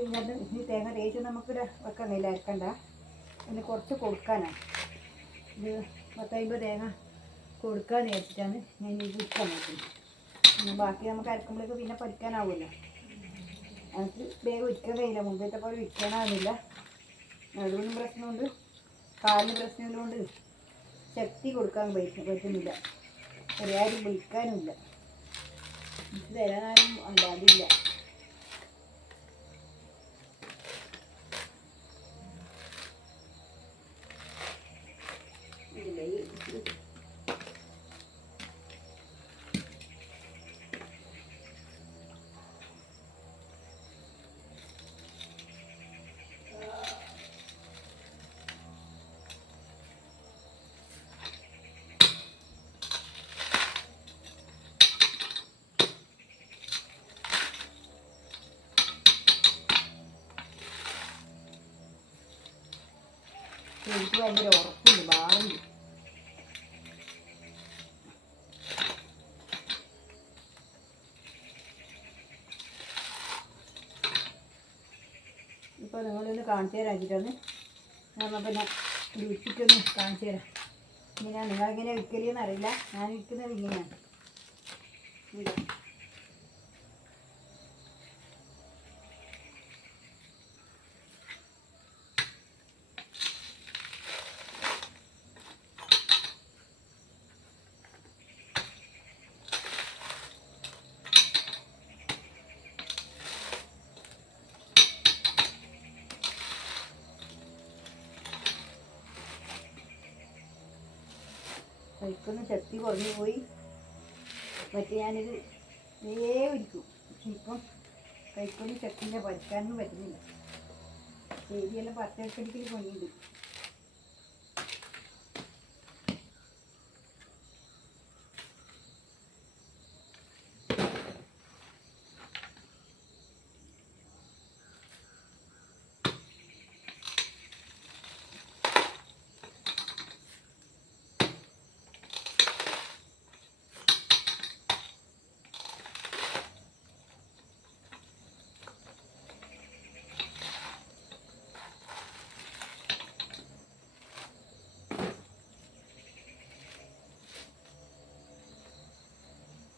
ഇതിനകത്ത് ഈ തേങ്ങ തേച്ച് നമുക്കിവിടെ വെക്കണില്ല, അരക്കണ്ട. പിന്നെ കുറച്ച് കൊടുക്കാനാണ്. ഇത് 10-50 തേങ്ങ കൊടുക്കാന്ന് വെച്ചിട്ടാണ് ഞാൻ ഈ ഉരുക്കാൻ നോക്കുന്നത്. പിന്നെ ബാക്കി നമുക്ക് അരക്കുമ്പോഴേക്ക് പിന്നെ പഠിക്കാനാവുമല്ലോ. എനിക്ക് വേഗം ഉരുക്കാൻ കഴിയില്ല, മുമ്പത്തെ പോലെ ഉരുക്കാനാവുന്നില്ല. നടുവിന് പ്രശ്നമുണ്ട്, കാലിന് പ്രശ്നമുള്ളതുകൊണ്ട് ശക്തി കൊടുക്കാൻ പറ്റുന്നില്ല. ഒരാരും വിളിക്കാനുമില്ല, തരാനും അല്ല, അതില്ല. എനിക്ക് ഭയങ്കര ഉറപ്പുണ്ട്, ഭാരമുണ്ട്. ഇപ്പോൾ നിങ്ങളൊന്ന് കാണിച്ചു തരാച്ചിട്ടാണ് ഞാൻ പിന്നെ വിളിച്ചിട്ടൊന്ന് കാണിച്ചു തരാം. ഇങ്ങനെയാണ് നിങ്ങളെങ്ങനെ വിൽക്കലെന്ന് അറിയില്ല, ഞാൻ വിൽക്കുന്നത് ഇങ്ങനെയാണ്. കൈക്കൊന്ന് ശക്തി കുറഞ്ഞു പോയി. മറ്റേ ഞാനിത് ഒരിക്കും, ഇപ്പം കൈക്കൊന്ന് ശക്തിൻ്റെ പഠിക്കാനൊന്നും പറ്റുന്നില്ല. ശരിയെല്ലാം 10 പണിയുണ്ട്.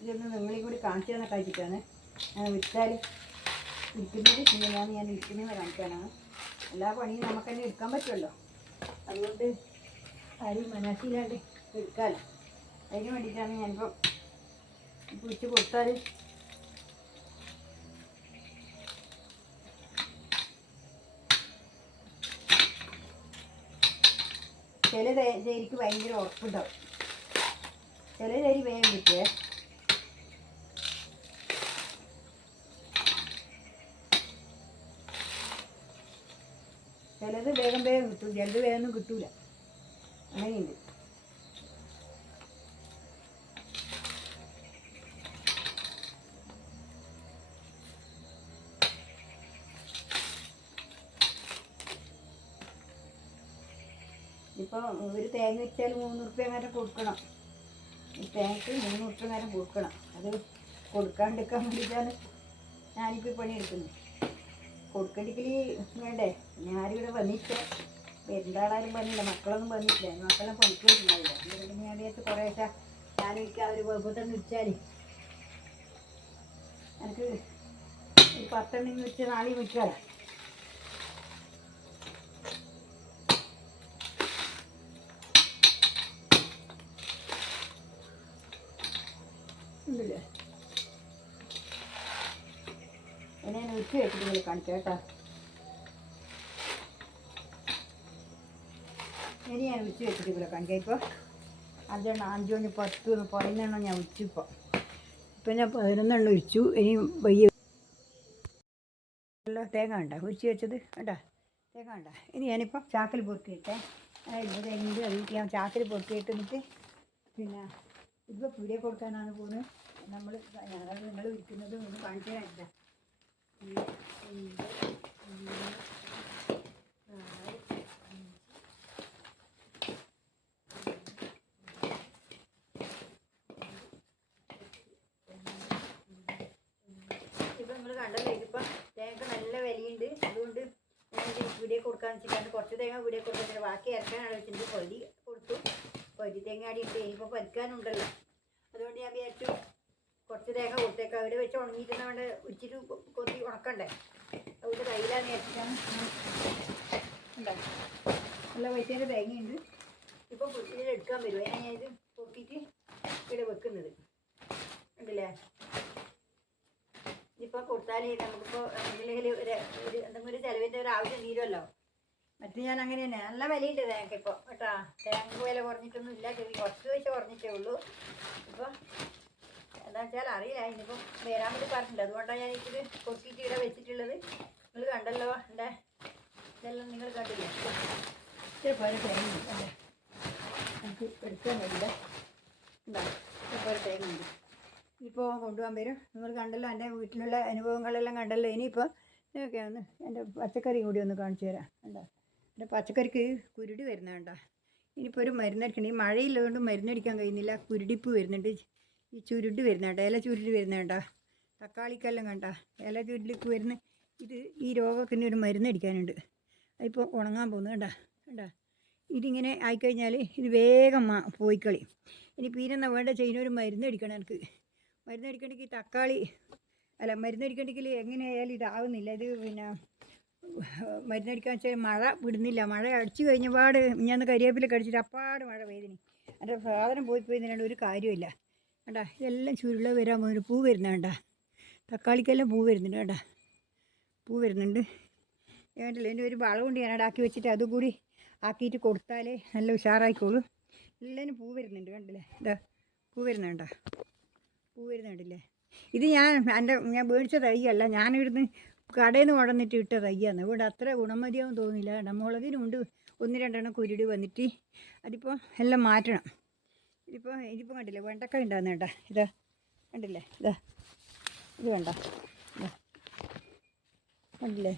ഇതൊന്ന് നിങ്ങളെയും കൂടി കാണിച്ചു തന്നെ കഴിച്ചിട്ടാണ് ഞാൻ വിൽച്ചാൽ ഇരിക്കുന്നത്. ഇങ്ങനെയാണ് ഞാൻ ഇരിക്കുന്നത് കാണിക്കാനാണ്. എല്ലാ പണിയും നമുക്ക് തന്നെ എടുക്കാൻ പറ്റുമല്ലോ, അതുകൊണ്ട് ആരും മനസ്സിലാണ്ട് എടുക്കാമല്ലോ. അതിന് വേണ്ടിയിട്ടാണ് ഞാനിപ്പോൾ പിടിച്ച് കൊടുത്താൽ ചില ചേരിക്ക് ഭയങ്കര ഉറപ്പുണ്ടാവും, ചില ചേരി വേഗം കിട്ടിയേ. ചിലത് വേഗം കിട്ടും, ചിലത് വേഗമൊന്നും കിട്ടൂല, അങ്ങനെയുണ്ട്. ഇപ്പോൾ ഒരു തേങ്ങ വെച്ചാൽ 3 റുപ്യ നേരം കൊടുക്കണം, തേങ്ങക്ക് 3 റുപ്യ നേരം കൊടുക്കണം. അത് കൊടുക്കാണ്ടിരിക്കാൻ വേണ്ടിയിട്ടാണ് ഞാനിപ്പോൾ പണിയെടുക്കുന്നത്. കൊടുക്കണ്ടിക്കല് വേണ്ടേ, ഞാനിവിടെ വന്നിട്ട് പെരുന്നാളാരും വന്നില്ല, മക്കളൊന്നും വന്നിട്ടില്ല, മക്കളെ പണിക്ക് പോയിട്ടുണ്ടാവില്ല. അതുകൊണ്ട് ഞാൻ വിചാരിച്ച് കുറേശ്ശെ ഞാനൊരിക്കൽ അവർ വെറുതെ വിളിച്ചാൽ എനിക്ക് ഒരു 10 വെച്ച് നാളെയും വിൽക്കാമല്ലോ. ഉണ്ടല്ലേ, എന്നെ വിറ്റ് വെച്ചിട്ട് നിങ്ങൾ കാണിക്കാം കേട്ടോ. ഇനി ഞാൻ വിറ്റ് വെച്ചിട്ട് ഇവിടെ കാണിക്കാം. ഇപ്പോൾ 5 10 11 ഞാൻ വിറ്റു. പിന്നെ 11 വിറ്റു. ഇനി വയ്യ തേങ്ങ ഉണ്ടോ വിരിച്ച് വെച്ചത് കേട്ടോ, തേങ്ങ ഉണ്ടോ. ഇനി ഞാനിപ്പോൾ ചാക്കിൽ പൊറുക്കിയിട്ടേ തേങ്ങ അത് ഞാൻ ചാക്കിൽ പൊറുക്കിയിട്ട് എന്നിട്ട് പിന്നെ ഇപ്പോൾ പീടിക കൊടുക്കാനാണ് പോകുന്നത്. നിങ്ങൾ വിൽക്കുന്നത് ഒന്ന് കാണിച്ചു തരാനില്ല. ഇപ്പം നിങ്ങൾ കണ്ടല്ലോ, ഇതിപ്പോൾ തേങ്ങ നല്ല വിലയുണ്ട്. കൊടുക്കാന്ന് വെച്ചിട്ട് കുറച്ച് തേങ്ങ വീടിയെ കൊടുത്തിട്ട് ബാക്കി ഇറക്കാനാണ് വെച്ചിട്ട് പൊരി കൊടുത്തു. പൊരി തേങ്ങ അടി ഉണ്ട്, ഇനിയിപ്പോൾ പരിക്കാനുണ്ടല്ലോ. അതുകൊണ്ട് ഞാൻ വിചാരിച്ചു കുറച്ച് തേങ്ങ കൊടുത്തേക്കാം. അവിടെ വെച്ച് ഉണങ്ങിയിരുന്നതുകൊണ്ട് ഇച്ചിരി കൊത്തി ഉണക്കണ്ടേ, അതുകൊണ്ട് കയ്യിലാന്ന് വെച്ചിട്ടാണ്. ഉണ്ടോ നല്ല പൈസേൻ്റെ തേങ്ങയുണ്ട്. ഇപ്പം ഇതിലെടുക്കാൻ വരുമോ, ഞാൻ ഇത് പൊട്ടിയിട്ട് ഇവിടെ വെക്കുന്നത് ഉണ്ടല്ലേ. ഇതിപ്പോൾ കൊടുത്താൽ നമുക്കിപ്പോൾ എന്തെങ്കിലും എന്തെങ്കിലും ഒരു ചിലവിൻ്റെ ഒരു ആവശ്യം തീരുമല്ലോ. മറ്റു ഞാൻ അങ്ങനെ തന്നെ നല്ല വിലയുണ്ട് തേങ്ങ ഇപ്പോൾ കേട്ടോ. തേങ്ങ വില കുറഞ്ഞിട്ടൊന്നും ഇല്ല, കുറച്ച് പൈസ കുറഞ്ഞിട്ടേ ഉള്ളൂ. ഇപ്പോൾ എന്താ വെച്ചാൽ അറിയില്ല, ഇനിയിപ്പം വരാൻ വേണ്ടി പറഞ്ഞിട്ടുണ്ട്. അതുകൊണ്ടാണ് ഞാൻ ഇതിൽ കൊട്ടിയിട്ട് ഇവിടെ വെച്ചിട്ടുള്ളത്. നിങ്ങൾ കണ്ടല്ലോ എൻ്റെ ഇതെല്ലാം നിങ്ങൾ കണ്ടില്ലേ. ഇതേപോലെ തേങ്ങ അല്ലേ നമുക്ക് എടുക്കാൻ കഴിയില്ല. എന്താ ഇതേപോലെ തേങ്ങ ഉണ്ട്. ഇപ്പോൾ കൊണ്ടുപോകാൻ വരും. നിങ്ങൾ കണ്ടല്ലോ എൻ്റെ വീട്ടിലുള്ള അനുഭവങ്ങളെല്ലാം കണ്ടല്ലോ. ഇനിയിപ്പോൾ ഇതൊക്കെ ഒന്ന് എൻ്റെ പച്ചക്കറി കൂടി ഒന്ന് കാണിച്ചു തരാം. എന്താ എൻ്റെ പച്ചക്കറിക്ക് കുരുടി വരുന്ന കണ്ട. ഇനിയിപ്പോൾ ഒരു മരുന്നടിക്കണം. ഈ മഴയില്ലാതുകൊണ്ട് മരുന്നടിക്കാൻ കഴിയുന്നില്ല. കുരുടിപ്പ് വരുന്നുണ്ട്, ഈ ചുരുട് വരുന്നുണ്ട്, ഇല ചുരുട് വരുന്നുണ്ട. തക്കാളിക്കെല്ലാം കണ്ട ഇല ചുരുടിക്ക് വരുന്ന ഇത് ഈ രോഗത്തിന് ഒരു മരുന്നടിക്കാനുണ്ട്. അതിപ്പോൾ ഉണങ്ങാൻ പോകുന്നു കണ്ട കണ്ട. ഇതിങ്ങനെ ആയിക്കഴിഞ്ഞാൽ ഇത് വേഗം പോയിക്കളി. ഇനി പീരെന്നാ വേണ്ട ചെയ്യുന്ന ഒരു മരുന്നടിക്കണം. എനിക്ക് മരുന്നടിക്കണമെങ്കിൽ തക്കാളി അല്ല മരുന്നടിക്കണമെങ്കിൽ എങ്ങനെയായാലും ഇതാവുന്നില്ല. ഇത് പിന്നെ മരുന്നടിക്കാൻ വെച്ചാൽ മഴ വിടുന്നില്ല. മഴ അടിച്ചു കഴിഞ്ഞപാട് ഞാൻ കരിവേപ്പിലൊക്കെ അടിച്ചിട്ട് അപ്പാട് മഴ പെയ്തിന്. എൻ്റെ സാധനം പോയിന്നല്ലാണ്ട് ഒരു കാര്യമില്ല. കണ്ടാ ഇതെല്ലാം ചുരുള വരാൻ പോകുന്നുണ്ട്. പൂ വരുന്നുണ്ട, തക്കാളിക്കെല്ലാം പൂ വരുന്നുണ്ട് കണ്ടാ, പൂ വരുന്നുണ്ട്. വേണ്ടില്ല എൻ്റെ ഒരു വളം കൊണ്ട് ഞാൻ ആക്കി വെച്ചിട്ട് അതും കൂടി ആക്കിയിട്ട് കൊടുത്താലേ നല്ല ഉഷാറായിക്കോളൂ. എല്ലാവരും പൂ വരുന്നുണ്ട് കണ്ടില്ലേ. ഇതാ പൂ വരുന്നുണ്ടോ, പൂ വരുന്നുണ്ടല്ലേ. ഇത് ഞാൻ മേടിച്ച തൈയല്ല, ഞാനിവിടുന്ന് കടയിൽ നിന്ന് കൊണ്ടുവന്നിട്ട് ഇട്ട തയ്യാണ്. ഇവിടെ അത്ര ഗുണമതിയാവും തോന്നില്ല. കണ്ട മുളകിനുണ്ട് 1-2 കുരുടി വന്നിട്ട്. അതിപ്പോൾ എല്ലാം മാറ്റണം. ഇതിപ്പോൾ കണ്ടില്ലേ വെണ്ടക്ക ഉണ്ടാകുന്ന കേട്ടാ. ഇതാ കണ്ടില്ലേ, ഇതാ ഇത് വേണ്ട കണ്ടില്ലേ.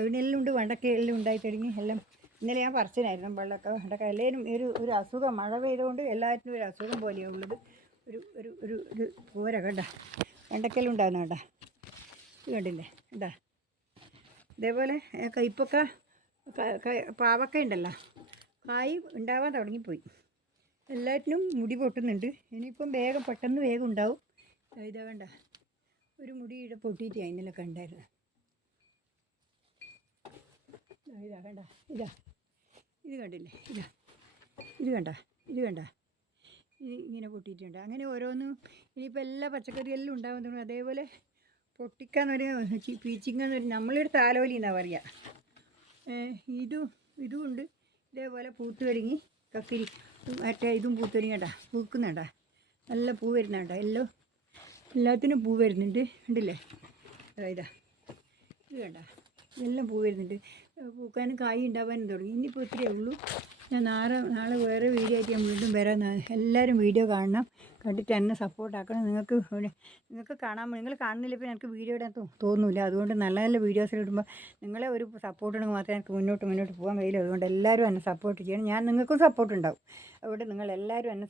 ഇതിനെല്ലാം ഉണ്ട്, വെണ്ടക്ക എല്ലാം ഉണ്ടായി തുടങ്ങി. എല്ലാം ഇന്നലെ ഞാൻ പറിച്ചനായിരുന്നു വെള്ളമൊക്കെ. വെണ്ടക്ക എല്ലാവരും ഒരു അസുഖം മഴ പെയ്തുകൊണ്ട് എല്ലാറ്റിനും ഒരു അസുഖം പോലെയാണ് ഉള്ളത്. ഒരു പോര കണ്ട വെണ്ടക്കെല്ലാം ഉണ്ടാകുന്ന കേട്ടാ. ഇത് കണ്ടില്ലേ കണ്ടാ. ഇതേപോലെ കയ്പ്പൊക്ക പാവക്ക ഉണ്ടല്ലോ, കായ് ഉണ്ടാവാൻ തുടങ്ങിപ്പോയി. എല്ലാറ്റിനും മുടി പൊട്ടുന്നുണ്ട്. ഇനിയിപ്പം പെട്ടെന്ന് വേഗം ഉണ്ടാവും. ഇതാ കണ്ട ഒരു മുടി ഇവിടെ പൊട്ടിയിട്ട് അതിനെല്ലാം ഉണ്ടായിരുന്നു. ഇതാ കണ്ട ഇത് കണ്ടില്ലേ, ഇത് കണ്ട ഇത് ഇങ്ങനെ പൊട്ടിയിട്ടുണ്ട്. അങ്ങനെ ഓരോന്നും ഇനിയിപ്പോൾ എല്ലാ പച്ചക്കറിയെല്ലാം ഉണ്ടാകുന്നു. അതേപോലെ പൊട്ടിക്കാന്നൊരു പീച്ചിങ്ങന്ന് ഒരു നമ്മളൊരു താലോലി എന്നാണ് പറയുക. ഇതും ഉണ്ട്. ഇതേപോലെ പൂത്ത് തുടങ്ങി കക്കിരി മറ്റേ ഇതും പൂത്ത് തുടങ്ങി കേട്ടാ, പൂക്കുന്നുണ്ടാ, നല്ല പൂ വരുന്നുണ്ടാ. എല്ലാത്തിനും പൂ വരുന്നുണ്ട് കണ്ടില്ലേ. ഇതാ ഇത് കണ്ട എല്ലാം പൂ വരുന്നുണ്ട്. പൂക്കാനും കായ് ഉണ്ടാവാനും തുടങ്ങി. ഇനിയിപ്പോൾ ഇത്രയേ ഉള്ളൂ. ഞാൻ നാളെ വേറെ വീഡിയോ ആയിട്ട് ഞാൻ വീണ്ടും വരാം. എല്ലാവരും വീഡിയോ കാണണം, കണ്ടിട്ട് എന്നെ സപ്പോർട്ടാക്കണം. നിങ്ങൾക്ക് കാണാൻ നിങ്ങൾ കാണുന്നില്ല, ഇപ്പോൾ എനിക്ക് വീഡിയോ ഇടാൻ തോന്നില്ല. അതുകൊണ്ട് നല്ല നല്ല വീഡിയോസിൽ ഇടുമ്പോൾ നിങ്ങളെ ഒരു സപ്പോർട്ട് ഉണ്ടെങ്കിൽ മാത്രമേ എനിക്ക് മുന്നോട്ട് പോകാൻ കഴിയില്ല. അതുകൊണ്ട് എല്ലാവരും എന്നെ സപ്പോർട്ട് ചെയ്യണം. ഞാൻ നിങ്ങൾക്കും സപ്പോർട്ട് ഉണ്ടാവും. അതുകൊണ്ട് നിങ്ങളെല്ലാവരും എന്നെ